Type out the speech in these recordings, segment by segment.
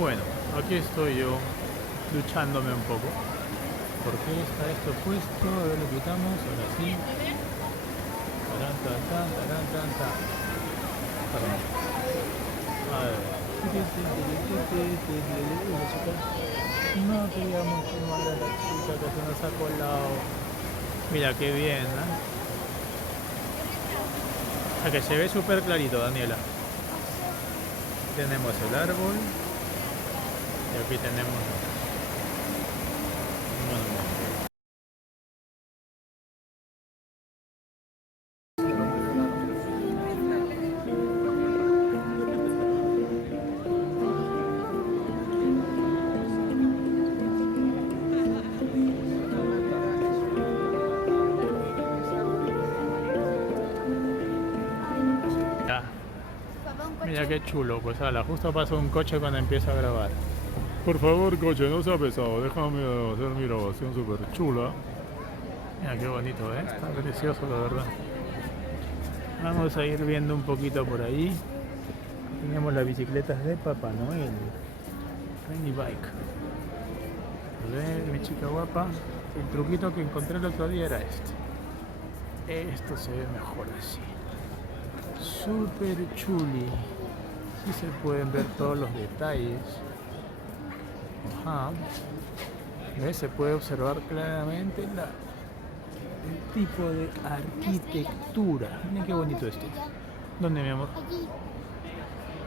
Bueno, aquí estoy yo luchándome un poco. ¿Por qué está esto puesto? A ver, lo quitamos, ahora sí. Tarán, tan, tan, tarán, tan, tan. Perdón. A ver. No queríamos tomar a la chica que se nos ha colado. Mira qué bien, ¿no? A que se ve súper clarito, Daniela. Tenemos el árbol y aquí tenemos un monumento. Ya, mira qué chulo, pues ala, justo pasó un coche cuando empiezo a grabar. Por favor, coche, no sea pesado, déjame hacer mi grabación súper chula. Mira qué bonito, ¿eh? Está precioso, la verdad. Vamos a ir viendo un poquito por ahí. Tenemos las bicicletas de Papá Noel. Tiny Bike. A ver, mi chica guapa. El truquito que encontré el otro día era este. Esto se ve mejor así. Súper chuli. Sí se pueden ver todos los detalles. Ajá. ¿Ves? Se puede observar claramente el tipo de arquitectura. Miren qué bonito esto. ¿Dónde, mi amor?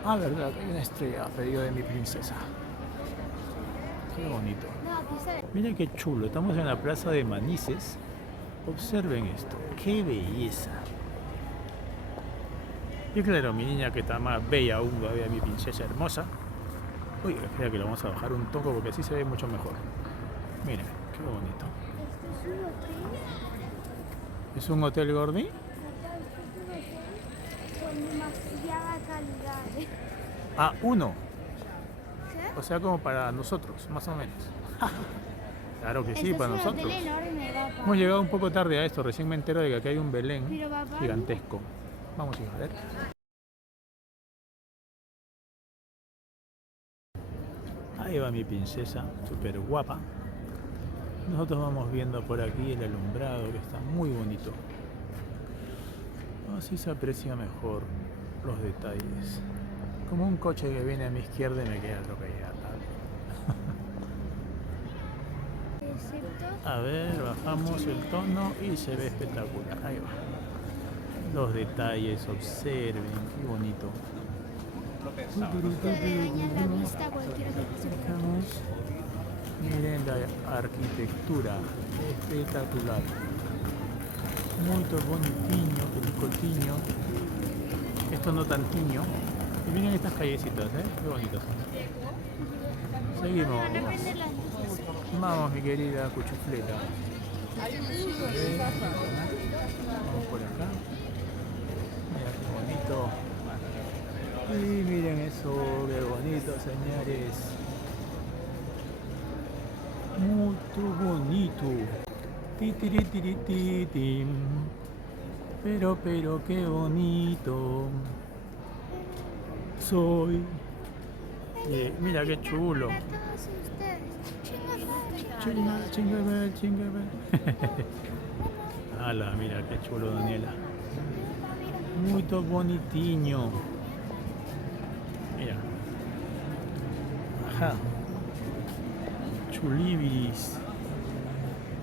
Ah, verdad, hay una estrella a pedido de mi princesa. Qué bonito. Miren qué chulo. Estamos en la plaza de Manises. Observen esto. Qué belleza. Y claro, mi niña que está más bella aún todavía, mi princesa hermosa. Uy, espera que lo vamos a bajar un poco porque así se ve mucho mejor. Miren, qué bonito. ¿Es un hotel Gordi? Con demasiada calidad. Ah, uno. ¿Qué? O sea, como para nosotros, más o menos. Claro que sí, Este para es un nosotros. hotel enorme, papá. Hemos llegado un poco tarde a esto. Recién me entero de que aquí hay un Belén Pero, papá, gigantesco. Vamos a ver. Ahí va mi princesa, súper guapa. Nosotros vamos viendo por aquí el alumbrado que está muy bonito. Así se aprecia mejor los detalles. Como un coche que viene a mi izquierda y me queda atropellado. excepto A ver, bajamos el tono y se ve espectacular. Ahí va. Los detalles, observen, qué bonito. puede dañar la vista a cualquiera que pase por aquí. Vamos. Miren la arquitectura, espectacular. Muy bonitinho, pelicotinho. Esto no tan tiño. Y miren estas callecitas, qué bonitas son. Seguimos. Van a prender las luces. Vamos, mi querida cuchufleta. Vamos por acá. Mira qué bonito. Y miren eso, qué bonito, señores. Muy bonito. Titiritiritim. Pero, qué bonito. Soy. Mira qué chulo. Para todos ustedes. Chingabel. Ala, mira qué chulo, Daniela. Muy bonitinho. Mira. Ajá. Chulibiris.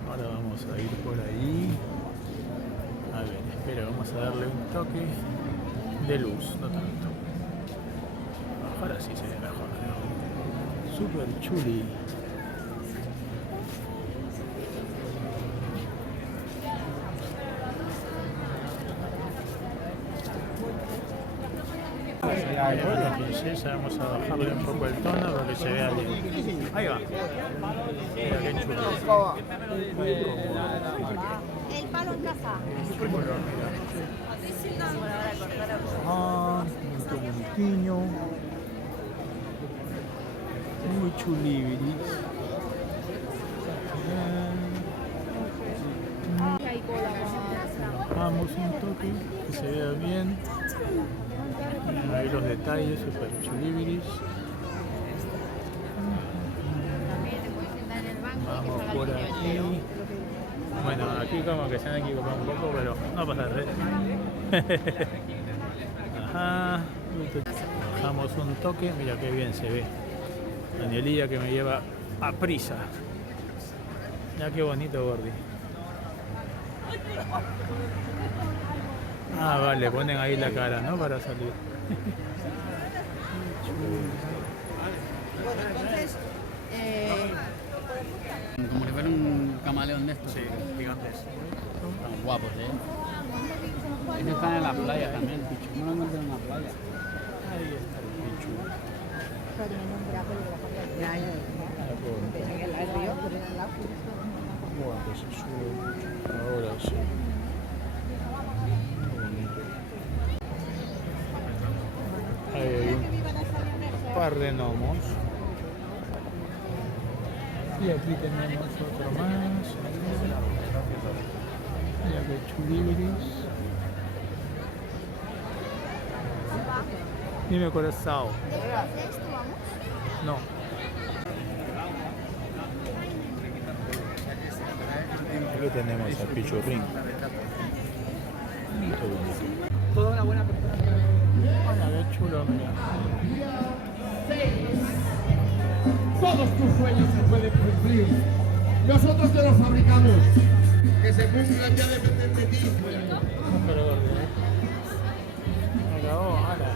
Ahora vamos a ir por ahí. A ver, espera, vamos a darle un toque de luz, no tanto. Ahora sí se ve mejor, ¿no? Super chuli. Bueno, princesa, vamos a bajarle un poco el tono para que se vea bien. Ahí va. Mira qué chulo. El palo en casa. Ah, muy bonitinho. Muy chulibiris. Vamos un toque, que se vea bien. Ahí los detalles, super chulibiris. Vamos por aquí. Bueno, aquí como que se han equivocado un poco, pero no pasa nada. Ajá. Bajamos un toque, mira qué bien se ve. Danielilla que me lleva a prisa. Ya qué bonito, Gordi. Ah, vale, ponen ahí la cara, ¿no? Para salir. Entonces, como que fuera un camaleón de estos. Sí, gigantes. Están guapos, Estos están en la playa también, pichu. No lo encuentro en la playa. Ahí está el pichu. Bueno, pues se sube mucho. Ahora sí. Ahí hay un par de gnomos. Y aquí tenemos otro más. Mira que chulibris. Dime corazón. ¿De esto vamos? No. Aquí tenemos al pichurrín. Toda una buena persona. Hola, qué chulo, mira. Todos tus sueños se pueden cumplir. Nosotros te los fabricamos. Que se cumplan ya dependen de ti. No, pero gordo, Me acabó, ahora.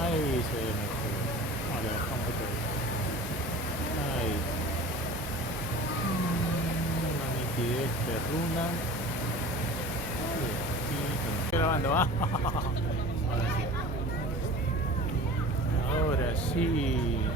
Ahí se ve mejor. Vale, bajamos todo. Ahí. Una nitidez perruna. Estoy grabando, ¿ah? Ahora sí. Ahora sí.